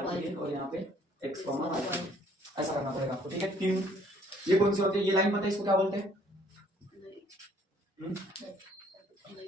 और यहाँ पे x, y, ऐसा करना पड़ेगा आपको, ठीक है। तीन ये कौन सी होती है, ये लाइन पता है इसको क्या बोलते हैं?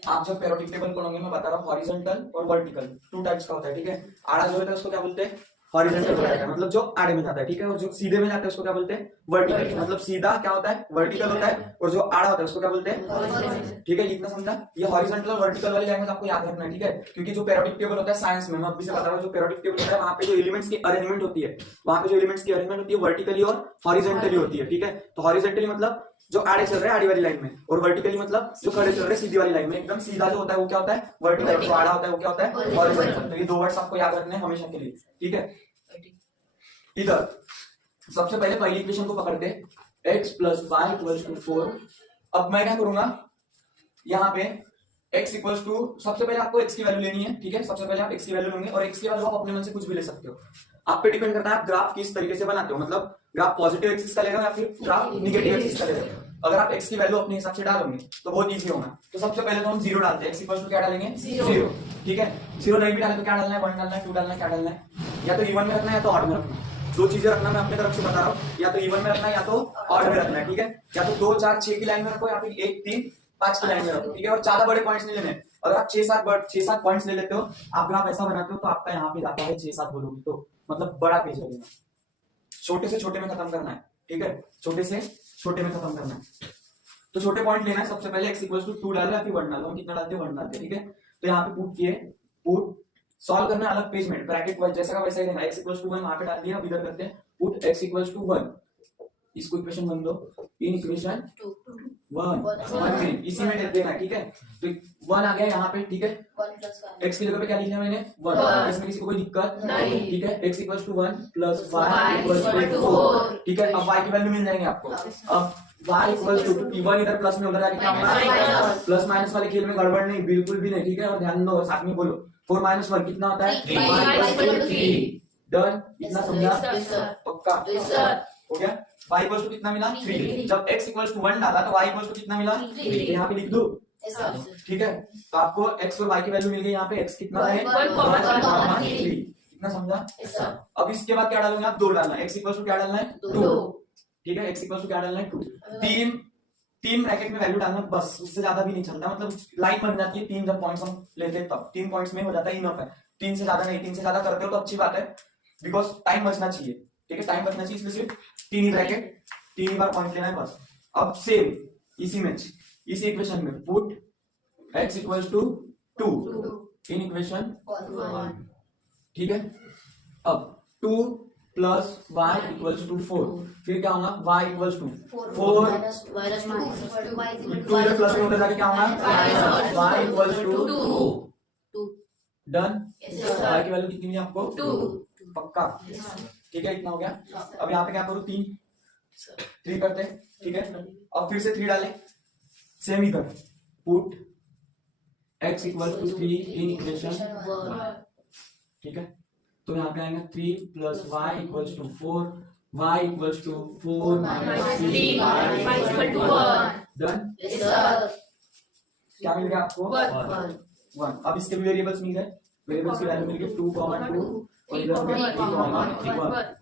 आप जब पैरोटिक टेबल पढ़ोगे मैं बता रहा हूँ, हॉरिजॉन्टल और वर्टिकल टू टाइप्स का होता है, ठीक है। आड़ा जो होता है उसको क्या बोलते हैं? हॉरिजॉन्टल बोला जाता है, मतलब जो आड़े में जाता है, ठीक है। और जो सीधे में जाता है उसको क्या बोलते हैं? वर्टिकल। मतलब सीधा क्या होता है? वर्टिकल होता है, और जो आड़ा होता है उसको क्या बोलते हैं? ठीक है, इतना समझा। ये हॉरिजॉन्टल और वर्टिकल वाली लैंग्वेज आपको याद रखना है, ठीक है। क्योंकि जो पैरोटिक टेबल होता है साइंस में, मैं अभी से बता रहा हूँ, जो पैरोटिक टेबल होता है वहां पे जो एलिमेंट्स की अरेंजमेंट होती है, वहां पे जो एलिमेंट्स की अरेंजमेंट होती है वर्टिकली और हॉरिजॉन्टली होती है, ठीक है। तो हॉरिजॉन्टली मतलब जो आड़े चल रहे हैं आड़ी वाली लाइन में, और वर्टिकली मतलब जो खड़े चल रहे हैं सीधी वाली लाइन में। एकदम सीधा जो होता है वो क्या होता है? वर्टिकल। जो आड़ा होता है वो क्या होता है? हॉरिजॉन्टल। तो ये दो वर्ड्स आपको याद रखने हैं हमेशा के लिए, ठीक है। इधर सबसे पहले पहली इक्वेशन को पकड़ते, x + y = 4। अब मैं क्या करूंगा, यहाँ पे x = सबसे पहले आपको x की वैल्यू लेनी है, ठीक है। सबसे पहले आप x की वैल्यू लेंगे, और x की वैल्यू आप अपने मन से कुछ भी ले सकते हो, आप पे डिपेंड करता है आप ग्राफ किस तरीके से बनाते हो। मतलब ग्राफ पॉजिटिव एक्सिस का लेगा या फिर ग्राफ निगेटिव एक्सिस का लेगा। अगर आप x की वैल्यू अपने हिसाब से डालोगे तो बहुत इजी होगा। तो सबसे पहले तो हम 0 डालते हैं, x = क्या डालेंगे? 0, ठीक है। 0 नहीं भी डाले तो क्या डालना है? 1 डालना है, 2 डालना है, क्या डालना है? या तो इवन में रखना है या तो ऑड में रखना है। दो चीजें रखना मैं अपने तरफ से बता रहा हूँ, या तो इवन में रखना है या तो ऑड में रखना है, ठीक है। या तो 2, 4, 6 की लाइन में रखो, या फिर 1, 3, 5 की लाइन में रखो, ठीक है। और ज्यादा बड़े पॉइंट्स नहीं लेने। अगर आप 6-7 पॉइंट्स ले लेते हो, आप ग्राफ ऐसा बनाते हो तो आपका यहाँ पे जाता है 6-7 बोलोगे तो मतलब बड़ा पेज लगेगा। छोटे से छोटे में खत्म करना है, ठीक है। छोटे से छोटे में खत्म करना है, तो छोटे पॉइंट लेना है। सबसे पहले x = 2 डालो या फिर 1 डालो। हम कितना डालते हैं? 1 डालते हैं, ठीक है। तो यहाँ पे पुट किए, पुट सॉल्व करना है अलग पेज में, ब्रैकेट वाइज जैसा का वैसा ही लेना। x = 1 वहां पे डाल दिया। अब इधर करते हैं पुट x = 1, इसको इक्वेशन 1 दो, इन इक्वेशन 1 इसी में देना, ठीक है। तो 1 आ गया यहाँ पे, ठीक है। x की जगह पे क्या लिखा है मैंने? 1। इसमें किसी को कोई दिक्कत नहीं, ठीक है। x = 1 + y = 4, ठीक है। अब y की वैल्यू मिल जाएंगे आपको। अब y = 1 इधर प्लस में, उधर जाके क्या होगा? प्लस माइनस वाले खेल में गड़बड़ नहीं, बिल्कुल भी नहीं, ठीक है। और ध्यान दो, साथ में बोलो 4 - 1 कितना होता है? 3। डन, इतना समझा? पक्का हो गया। y = कितना मिला? 3। जब x = 1 डाला तो y = कितना मिला? 3। यहाँ पे लिख दो, ठीक है। तो आपको x और y की वैल्यू मिल गई। यहाँ पे x कितना है? 1,3। इतना समझा? अब इसके बाद क्या डालोगे आप? 2 डालना है। x = क्या डालना है? 2, ठीक है। x = क्या डालना है? 2। 3 ब्रैकेट में वैल्यू डालना, बस, उससे ज्यादा भी नहीं चलता। मतलब लाइन बन जाती है 3 जब पॉइंट्स हम लेते हैं तब 3 पॉइंट्स में हो जाता है, इनफ है। 3 से ज्यादा नहीं, 3 से ज्यादा करते हो तो अच्छी बात है, बिकॉज टाइम बचना चाहिए, ठीक है। टाइम बचना चाहिए, इसलिए सिर्फ 3 ही ब्रैकेट, 3 ही बार पॉइंट लेना है बस। अब सेम इसी में, इसी इक्वेशन में पुट x = 2 इन इक्वेशन 1, ठीक है। अब 2 + y = 4, फिर क्या होगा? y = 4 2 इधर प्लस में उधर जाके क्या होगा? y = 2। डन। y की वैल्यू कितनी मिली आपको? 2। पक्का, ठीक है। इतना हो गया। अब यहाँ पे क्या करूँ? 3 करते हैं, ठीक है। अब फिर से 3 डालें, सेम ही कर, पुट x = 3 इन इक्वेशन 1, ठीक है। तो यहाँ पे आएगा 3 + y = 4, y = 4 - 3 y = 1। डन। क्या मिल गया आपको? 1। अब इसके भी वेरिएबल्स मिल गए, वेरिएबल्स की वैल्यू मिल गई 2, 2 और इधर 3, 1,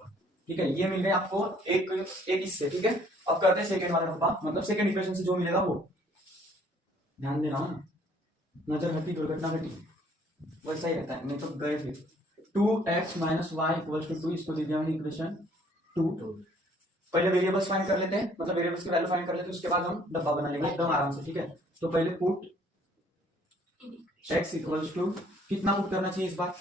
ठीक है। ये मिल गए आपको एक इससे, ठीक है। अब करते हैं सेकंड वाला डब्बा, मतलब सेकंड इक्वेशन से जो मिलेगा वो ध्यान देना, नजर हटी दुर्घटना घटी, वैसा ही रहता है, नहीं तो गए फिर। 2x - y = 2, इसको दे दिया मैंने इक्वेशन 2। पहले वेरिएबल्स फाइंड कर लेते हैं, मतलब वेरिएबल्स की वैल्यू फाइंड कर लेते हैं, उसके बाद हम डब्बा बना लेंगे एकदम आराम से, ठीक है। तो पहले पुट x = कितना पुट करना चाहिए इस बार?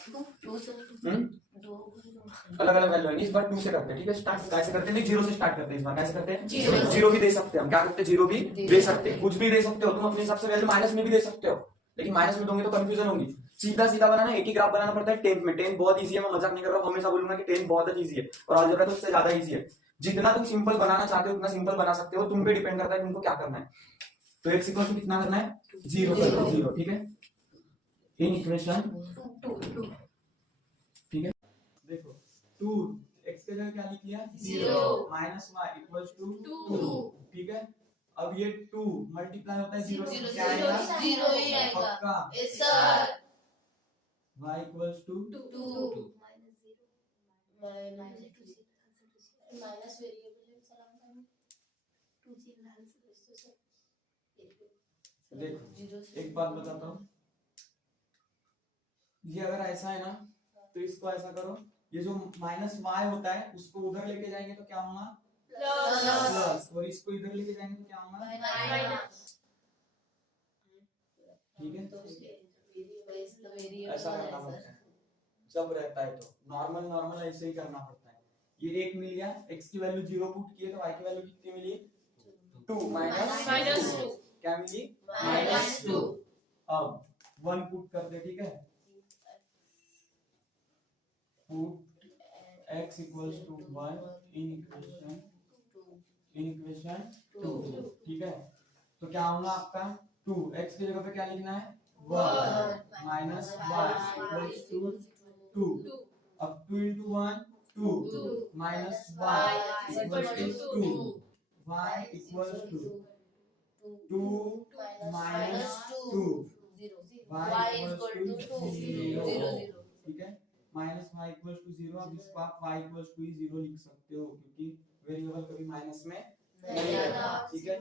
अलग अलग वैल्यू है, इस बार 2 से करते हैं, ठीक है। स्टार्ट कैसे करते हैं? 0 से स्टार्ट करते हैं इस बार। कैसे करते हैं? 0 भी दे सकते हैं हम, क्या करते हैं? 0 भी दे सकते हैं, कुछ भी दे सकते हो तुम अपने हिसाब से। वैल्यू माइनस में भी दे सकते हो, लेकिन माइनस में दोगे तो कंफ्यूजन होगी। सीधा सीधा बनाना, एक ही ग्राफ बनाना पड़ता है 10th में। 10th बहुत इजी है, मैं मजाक नहीं कर रहा हूँ, हमेशा बोलूंगा कि 10th बहुत इजी है, और अलजेब्रा तो उससे ज्यादा इजी है। जितना तुम सिंपल बनाना चाहते हो उतना सिंपल बना सकते हो, तुम पे डिपेंड करता है तुमको क्या करना है। तो x = कितना करना है? 0, ठीक है। इन इक्वेशन 2, ठीक है। देखो 2 x के जगह क्या लिख लिया? 0 - y = 2, ठीक है। अब ये 2 मल्टीप्लाई होता है 0 से, क्या आएगा? 0 ही आएगा, पक्का। Yes sir. y = 2 - 0, minus variable देखो एक बात बताता हूँ, ये अगर ऐसा है ना तो इसको ऐसा करो, ये जो माइनस वाई होता है उसको उधर लेके जाएंगे तो क्या होगा प्लस, और इसको इधर लेके जाएंगे तो क्या होगा माइनस। ठीक है, ऐसा करना पड़ता है जब रहता है तो नॉर्मल नॉर्मल ऐसे ही करना पड़ता है। ये एक मिल गया, x की वैल्यू 0 पुट किए तो y की वैल्यू कितनी मिली 2 माइनस 2 क्या मिली -2। अब 1 पुट कर दे, ठीक है, put x equals to 1 in equation 2, ठीक है, तो क्या होगा आपका 2 x की जगह पे क्या लिखना है 1 माइनस y इक्वल्स टू 2। अब 2 into 1 2 minus y equals to 2, y equals to 2 minus 2 y equals to 0, ठीक है, माइनस y इक्वल्स टू 0। अब इसको आप y इक्वल्स टू 0 लिख सकते हो क्योंकि वेरिएबल कभी माइनस में नहीं रहता, ठीक है।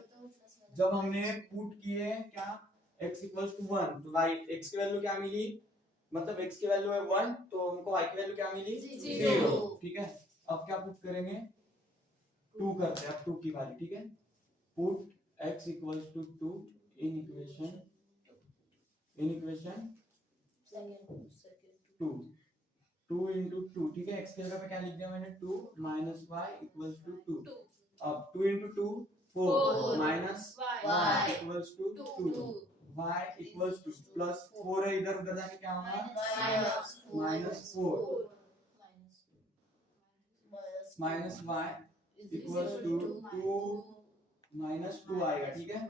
जब हमने पुट किए क्या x इक्वल्स टू 1 तो y x की वैल्यू क्या मिली, मतलब x की वैल्यू है 1 तो हमको y की वैल्यू क्या मिली 0, ठीक है। अब क्या पुट करेंगे 2 करते हैं, अब 2 की वैल्यू, ठीक है, put x equals to 2 in equation 2 into 2, ठीक है, x की जगह पे क्या लिख दिया मैंने 2 माइनस y इक्वल्स टू 2। अब 2 into 2 4 minus y equals to 2, y equals to plus 4 है, इधर उधर जाके क्या होगा -4 minus y equals to 2 minus 2 आएगा, ठीक है।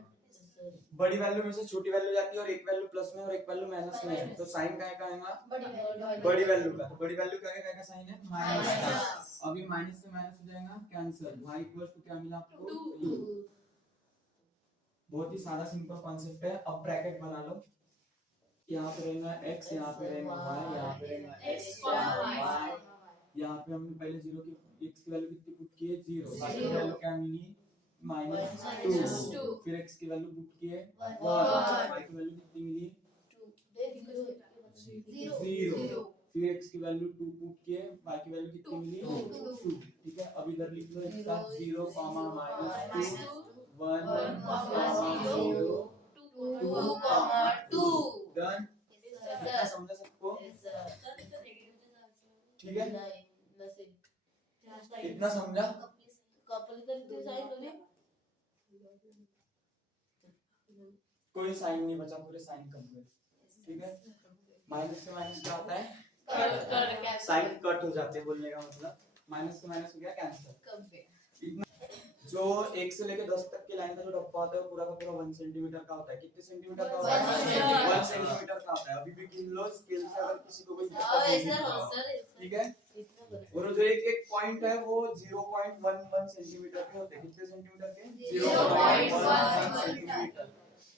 बड़ी वैल्यू में से छोटी वैल्यू जाती है और एक वैल्यू प्लस में और एक वैल्यू माइनस में है, तो साइन का आएगा बड़ी वैल्यू का, तो बड़ी वैल्यू का साइन है माइनस का। अभी माइनस से माइनस हो जाएगा कैंसिल, y इक्वल्स टू क्या मिला आपको 2। बहुत ही सादा सिंपल कॉन्सेप्ट है। अब ब्रैकेट बना लो, यहाँ पे रहेगा x, यहाँ पे रहेगा y, यहाँ पे रहेगा x y, यहाँ पे हमने पहले 0 की x की वैल्यू कितनी पुट की है 0, y की वैल्यू क्या मिली -2, फिर x की वैल्यू पुट की है 1, y की वैल्यू कितनी मिली 0, फिर x की वैल्यू 2 पुट की है, y की वैल्यू कितनी मिली 2, ठीक है। अब इधर लिख लो एक साथ 0, -2 1, 0 2 डन। इतना समझा सबको, ठीक है, इतना समझा। कोई साइन नहीं बचा, पूरे साइन कंप्लीट, ठीक है। माइनस से माइनस क्या होता है साइन कट हो जाते हैं, बोलने का मतलब माइनस से माइनस हो गया कैंसिल। जो 1 से लेके 10 तक की लाइन का जो डब्बा होता है वो पूरा का पूरा 1 सेंटीमीटर का होता है। कितने सेंटीमीटर का होता है 1 सेंटीमीटर का होता है। अभी भी गिन लो स्केल से, अगर किसी को कोई ठीक है। और जो एक पॉइंट है वो 0.11 सेंटीमीटर के होते हैं। कितने सेंटीमीटर के 0.11 सेंटीमीटर।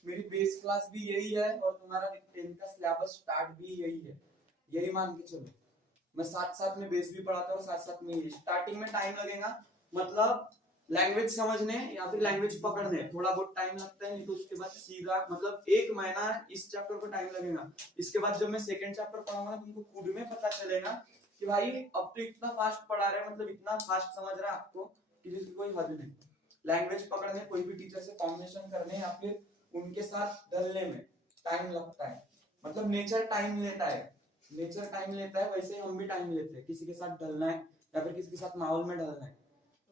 मेरी बेस क्लास भी यही है और तुम्हारा 10 का सिलेबस स्टार्ट भी यही है, यही मान के चलो। मैं साथ साथ में बेस भी पढ़ाता हूँ, साथ साथ में स्टार्टिंग में टाइम लगेगा, मतलब लैंग्वेज समझने या फिर लैंग्वेज पकड़ने थोड़ा बहुत टाइम लगता है, नहीं तो उसके बाद सीधा मतलब 1 महीना इस चैप्टर को टाइम लगेगा। इसके बाद जब मैं सेकंड चैप्टर पढ़ाऊंगा तुमको खुद में पता चलेगा कि भाई अब तो इतना फास्ट पढ़ा रहे हैं, मतलब इतना फास्ट समझ रहा है आपको कि जिसकी कोई हद नहीं। लैंग्वेज पकड़ने, कोई भी टीचर से कॉम्बिनेशन करने या फिर उनके साथ ढलने में टाइम लगता है, मतलब नेचर टाइम लेता है, नेचर टाइम लेता है, वैसे हम भी टाइम लेते हैं किसी के साथ ढलना है या फिर किसी के साथ माहौल में ढलना है।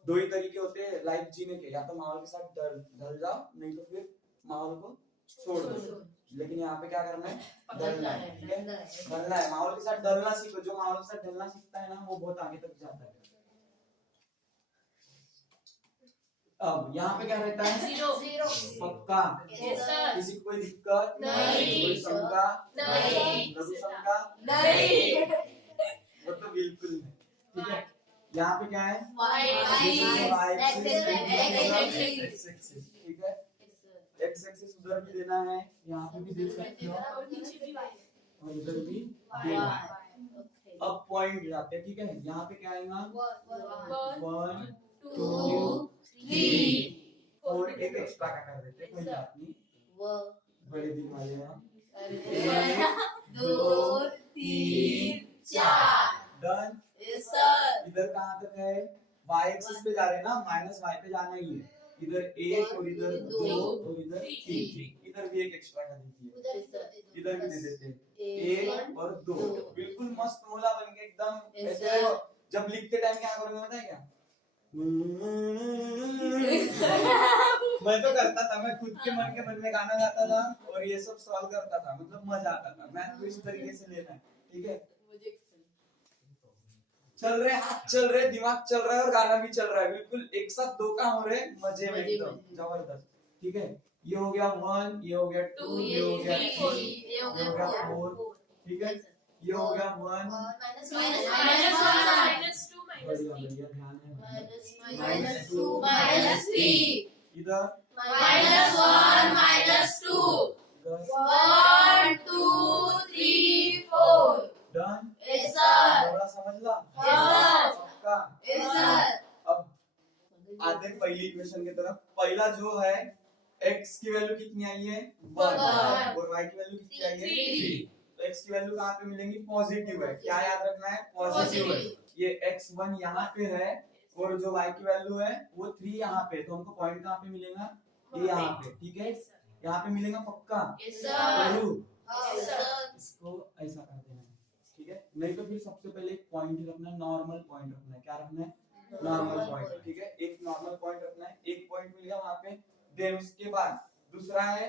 दो ही तरीके होते हैं लाइफ जीने के, या तो माहौल के साथ ढल जाओ, नहीं तो फिर माहौल को छोड़ दो। लेकिन यहाँ पे क्या करना है ढलना है, ठीक है, ढलना है, माहौल के साथ ढलना सीखो। जो माहौल के साथ ढलना सीखता है ना वो बहुत आगे तक जाता है। अब यहाँ पे क्या रहता है 0 पक्का, किसी को कोई दिक्कत नहीं, कोई शंका नहीं, लघु शंका नहीं, वो तो बिल्कुल नहीं, ठीक है। यहाँ पे क्या है ठीक है, एक्स एक्सिस उधर भी देना है, यहाँ पे भी दे सकते हो और उधर भी देना है। अब पॉइंट गिराते हैं, ठीक है। यहाँ पे क्या आएगा? 1 2 2 3 4 एक एक्स्ट्रा का कर देते हैं, कोई बात नहीं, बड़े दिन वाले हैं। 2 3 4 डन। सर इधर कहाँ तक है? y एक्सिस पे जा रहे हैं ना, माइनस y पे जाना ही है। इधर 1 और इधर 2 और इधर 3, इधर भी एक एक्स्ट्रा का दीजिए, इधर भी दे देते हैं 1 और 2। बिल्कुल मस्त मोला बन के एकदम ऐसे। जब लिखते टाइम क्या करोगे पता है क्या? मैं तो करता था, मैं खुद के मन में गाना गाता था और ये सब सॉल्व करता था, मतलब मजा आता था। मैथ को इस तरीके से लेना है, ठीक है। चल रहे हाथ चल रहे, दिमाग चल रहा है और गाना भी चल रहा है, बिल्कुल एक साथ दो काम हो रहे, मजे में एकदम जबरदस्त, ठीक है। ये हो गया 1, ये हो गया 2, ये हो गया 3, ये हो गया 4, ठीक है। ये हो गया 1 बढ़िया ध्यान है। -2 इधर -1 -2 इधर 1 2 3 4 डन। यस सर थोड़ा समझ ला। यस सर सबका यस सर। अब आते हैं पहली इक्वेशन की तरफ। पहला जो है x की वैल्यू कितनी आई है? 1 और y की वैल्यू कितनी आई है? 3। तो x की वैल्यू कहाँ पे मिलेंगी? पॉजिटिव है, क्या याद रखना है? पॉजिटिव है। ये x1 यहाँ पे है और जो y की वैल्यू है वो 3 यहाँ पे, तो हमको पॉइंट कहाँ पे मिलेगा? ये यहाँ पे, ठीक है। यहाँ पे मिलेगा पक्का? यस सर जरूर। Yes sir. इसको ऐसा कर देना है, ठीक है। नहीं तो फिर सबसे पहले एक पॉइंट रखना है, नॉर्मल पॉइंट रखना है। क्या रखना है? नॉर्मल पॉइंट, ठीक है। एक नॉर्मल पॉइंट रखना है, एक पॉइंट मिल गया वहां पे। देन उसके बाद दूसरा है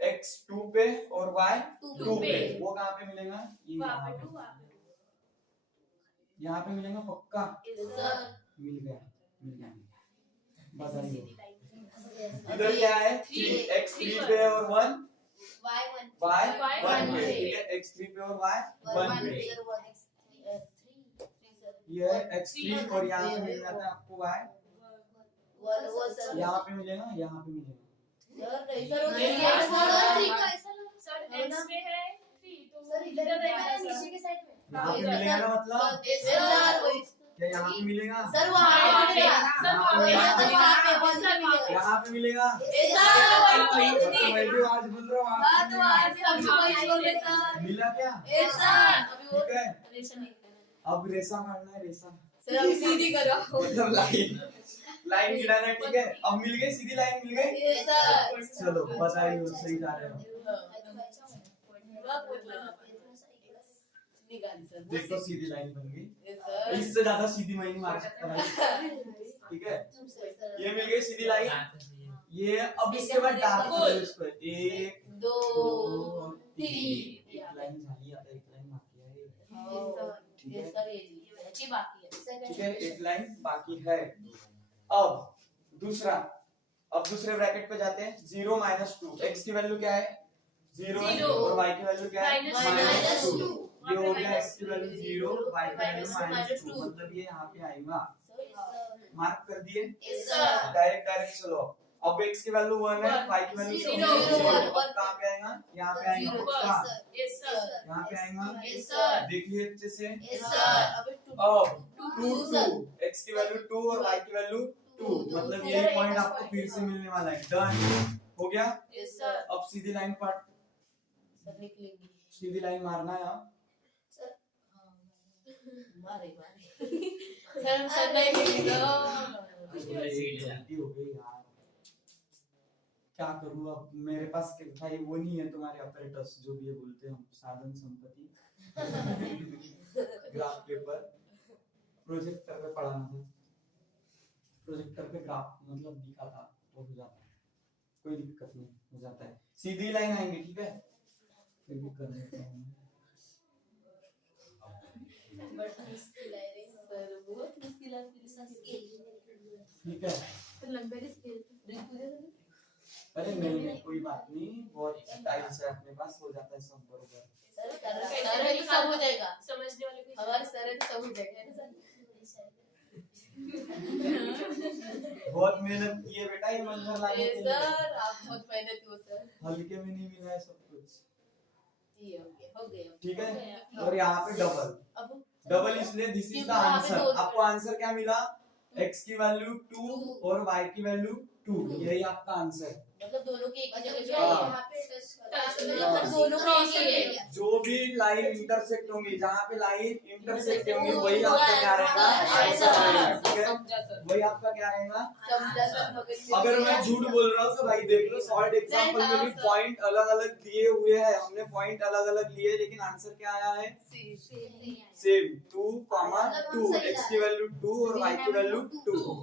x 2 पे और y 2 पे। वो कहाँ पे मिलेगा? ये यहाँ पे मिलेगा पक्का? मिल गया मिल गया। बताइए इधर क्या है? x 3 पे और 1 y 1 पे, ठीक है। x 3 पे और y 1 पे, ये है x 3 और यहाँ पे मिल जाता है आपको y, यहाँ पे मिलेगा, यहाँ पे मिलेगा। यहाँ पे मिलेगा ना, मतलब क्या यहाँ पे मिलेगा? यहाँ पे मिलेगा। मैं भी आज बोल रहा हूँ, मिला क्या? ठीक है। अब रेसा मारना है, रेसा सीधी करो मतलब लाइन गिराना है, ठीक है। अब मिल गई, सीधी लाइन मिल गई। चलो बताइए, सही जा रहे हो। देखो सीधी लाइन बन गई, इससे ज्यादा सीधी मैं नहीं मार सकता भाई, ठीक है। ये मिल गई सीधी लाइन। ये अब इसके बाद डार्क कलर इसको 1 2 3 एक लाइन झाली, आता एक लाइन बाकी है, ठीक है। एक लाइन बाकी है। अब दूसरे ब्रैकेट पे जाते हैं। 0 -2, x की वैल्यू क्या है? 0 है और y की वैल्यू क्या है? -2। ये हो गया x की वैल्यू 0, y की वैल्यू -2, मतलब ये यहाँ पे आएगा। मार्क कर दिए? डायरेक्ट चलो। अब x की वैल्यू 1 है, y की वैल्यू 0, अब कहाँ पे आएगा? यहाँ पे आएगा पक्का? यहाँ पे आएगा, देखिए अच्छे से। अब 2 x की वैल्यू 2 और y की वैल्यू 2, मतलब यही पॉइंट आपको फिर से मिलने वाला है। डन हो गया। अब सीधी लाइन पर सीधी लाइन मारना है। आप गलती हो गई यार, क्या करूँ अब। मेरे पास भाई वो नहीं है, तुम्हारे ऑपरेटर्स जो भी ये बोलते हैं साधन संपत्ति ग्राफ पेपर प्रोजेक्टर पे पढ़ाना था, प्रोजेक्टर पे ग्राफ मतलब दिखा था, तो हो जाता है, कोई दिक्कत नहीं, हो जाता है। सीधी लाइन आएंगे, ठीक है। फिर भी कर लेता हूँ ठीक है। अरे नहीं कोई बात नहीं, बहुत टाइम से अपने पास हो जाता है सब बरोबर। सब हो जाएगा, समझने वाले को हमारे सर सब हो जाएगा। बहुत मेहनत की है बेटा ये मंजर लाने के लिए। सर आप बहुत मेहनत हो सर, हल्के में नहीं मिला है सब कुछ, हो गया ठीक है। और यहाँ पे डबल, अब डबल इसलिए दिस इज द क्योंकि वहाँ पे आंसर। दो आपको आंसर क्या मिला, x की वैल्यू 2 और y की वैल्यू 2, यही आपका आंसर। मतलब दोनों की एक ही जगह पे हाँ। यहाँ पे हाँ। मतलब दोनों क्रॉस कर रही जो भी लाइन इंटरसेक्ट होंगी, जहाँ पे लाइन इंटरसेक्ट होंगी वही आपका क्या रहेगा, आंसर रहेगा, ठीक है, वही आपका क्या रहेगा। समझा सब मगर अगर मैं झूठ बोल रहा हूँ तो भाई देख लो, सॉल्ड एग्जांपल में भी पॉइंट अलग अलग दिए हुए हैं, हमने पॉइंट अलग अलग लिए लेकिन आंसर क्या आया है, सेम 2, 2, x की वैल्यू 2 और y की वैल्यू 2।